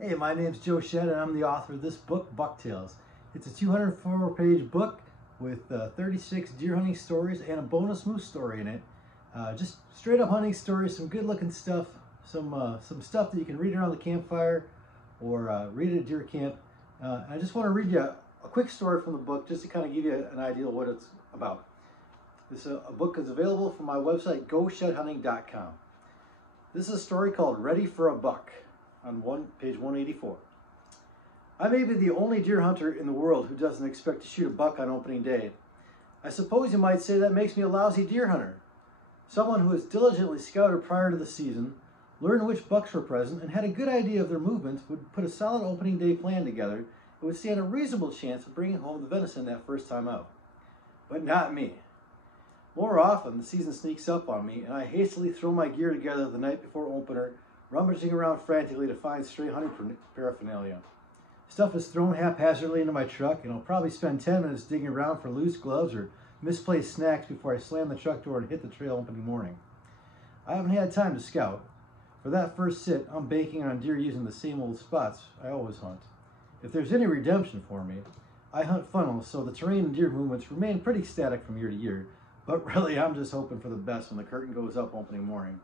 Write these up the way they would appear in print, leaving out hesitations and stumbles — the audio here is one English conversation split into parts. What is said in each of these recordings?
Hey, my name's Joe Shead, and I'm the author of this book, Bucktails. It's a 204-page book with 36 deer hunting stories and a bonus moose story in it. Just straight up hunting stories, some good looking stuff, some stuff that you can read around the campfire or read at deer camp. I just want to read you a quick story from the book just to kind of give you an idea of what it's about. This a book is available from my website, GoSheadHunting.com. This is a story called Ready for a Buck on page 184. I may be the only deer hunter in the world who doesn't expect to shoot a buck on opening day. I suppose you might say that makes me a lousy deer hunter. Someone who has diligently scouted prior to the season, learned which bucks were present, and had a good idea of their movements would put a solid opening day plan together and would stand a reasonable chance of bringing home the venison that first time out. But not me. More often, the season sneaks up on me, and I hastily throw my gear together the night before opener, rummaging around frantically to find stray hunting paraphernalia. Stuff is thrown haphazardly into my truck, and I'll probably spend 10 minutes digging around for loose gloves or misplaced snacks before I slam the truck door and hit the trail opening morning. I haven't had time to scout. For that first sit, I'm banking on deer using the same old spots I always hunt. If there's any redemption for me, I hunt funnels, so the terrain and deer movements remain pretty static from year to year, but really I'm just hoping for the best when the curtain goes up opening morning.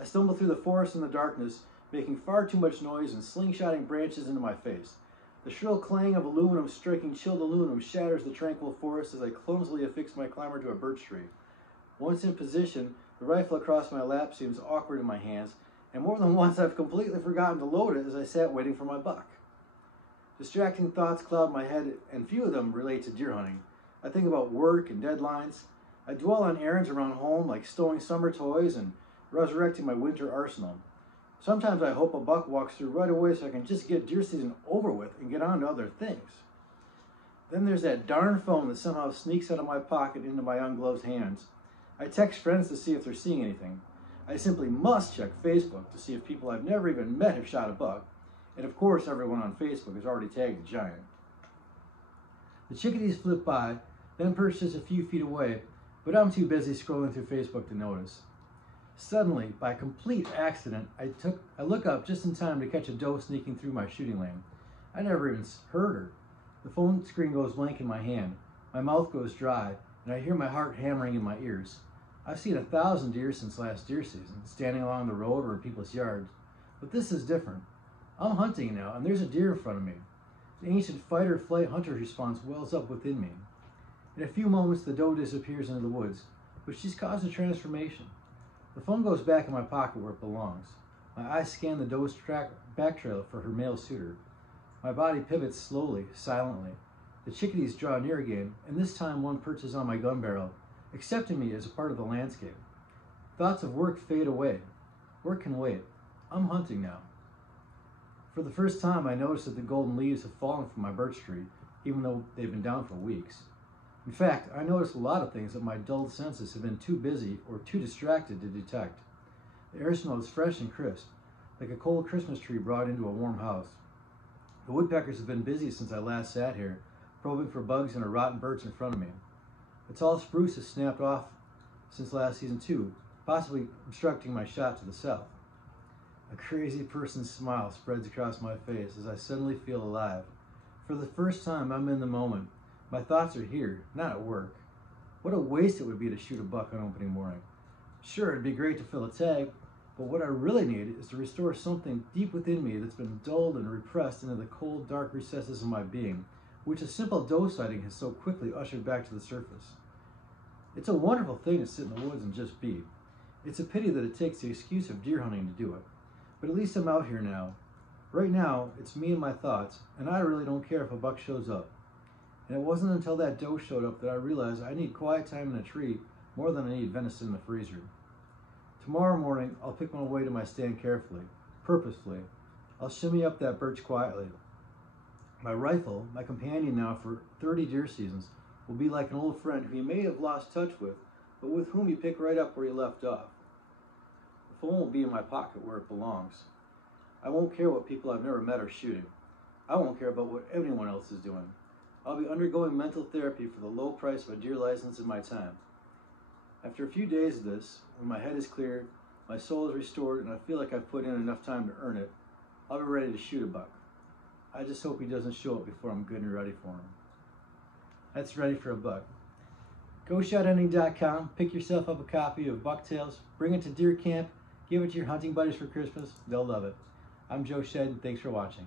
I stumble through the forest in the darkness, making far too much noise and slingshotting branches into my face. The shrill clang of aluminum striking chilled aluminum shatters the tranquil forest as I clumsily affix my climber to a birch tree. Once in position, the rifle across my lap seems awkward in my hands, and more than once I've completely forgotten to load it as I sat waiting for my buck. Distracting thoughts cloud my head, and few of them relate to deer hunting. I think about work and deadlines. I dwell on errands around home like stowing summer toys and resurrecting my winter arsenal. Sometimes I hope a buck walks through right away so I can just get deer season over with and get on to other things. Then there's that darn phone that somehow sneaks out of my pocket into my ungloved hands. I text friends to see if they're seeing anything. I simply must check Facebook to see if people I've never even met have shot a buck. And of course, everyone on Facebook has already tagged a giant. The chickadees flip by, then perch just a few feet away, but I'm too busy scrolling through Facebook to notice. Suddenly, by complete accident, I look up just in time to catch a doe sneaking through my shooting lane. I never even heard her. The phone screen goes blank in my hand. My mouth goes dry, and I hear my heart hammering in my ears. I've seen 1,000 deer since last deer season, standing along the road or in people's yards. But this is different. I'm hunting now, and there's a deer in front of me. The ancient fight-or-flight hunter's response wells up within me. In a few moments, the doe disappears into the woods, but she's caused a transformation. The phone goes back in my pocket where it belongs. My eyes scan the doe's back trail for her male suitor. My body pivots slowly, silently. The chickadees draw near again, and this time one perches on my gun barrel, accepting me as a part of the landscape. Thoughts of work fade away. Work can wait. I'm hunting now. For the first time, I notice that the golden leaves have fallen from my birch tree, even though they've been down for weeks. In fact, I notice a lot of things that my dulled senses have been too busy or too distracted to detect. The air smells fresh and crisp, like a cold Christmas tree brought into a warm house. The woodpeckers have been busy since I last sat here, probing for bugs in a rotten birch in front of me. The tall spruce has snapped off since last season too, possibly obstructing my shot to the south. A crazy person's smile spreads across my face as I suddenly feel alive. For the first time, I'm in the moment. My thoughts are here, not at work. What a waste it would be to shoot a buck on opening morning. Sure, it'd be great to fill a tag, but what I really need is to restore something deep within me that's been dulled and repressed into the cold, dark recesses of my being, which a simple doe sighting has so quickly ushered back to the surface. It's a wonderful thing to sit in the woods and just be. It's a pity that it takes the excuse of deer hunting to do it. But at least I'm out here now. Right now, it's me and my thoughts, and I really don't care if a buck shows up. And it wasn't until that doe showed up that I realized I need quiet time in a tree more than I need venison in the freezer. Tomorrow morning, I'll pick my way to my stand carefully, purposefully. I'll shimmy up that birch quietly. My rifle, my companion now for 30 deer seasons, will be like an old friend who you may have lost touch with, but with whom you pick right up where you left off. The phone will be in my pocket where it belongs. I won't care what people I've never met are shooting. I won't care about what anyone else is doing. I'll be undergoing mental therapy for the low price of a deer license in my time. After a few days of this, when my head is clear, my soul is restored, and I feel like I've put in enough time to earn it, I'll be ready to shoot a buck. I just hope he doesn't show up before I'm good and ready for him. That's Ready for a Buck. Go sheadhunting.com, pick yourself up a copy of Bucktails, bring it to deer camp, give it to your hunting buddies for Christmas. They'll love it. I'm Joe Shead, and thanks for watching.